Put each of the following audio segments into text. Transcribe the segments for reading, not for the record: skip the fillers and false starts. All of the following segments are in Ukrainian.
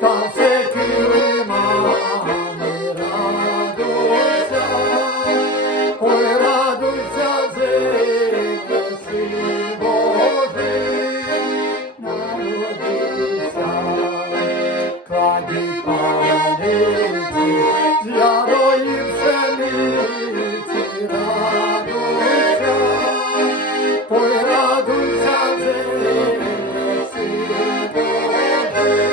та все килимами радуйся, ой, радуйся, земле, Син Божий народився. Кладіть паниці, з ярої пшениці, радуйся, ой, радуйся, земле, Син Божий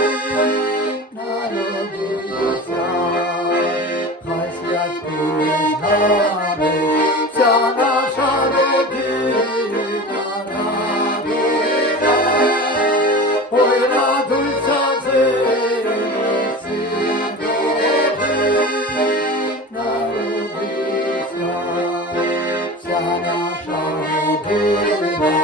народився. Хай святкує з нами вся наша родина, радуйся, ой, радуйся, земле, Син Божий народився. Вся наша родина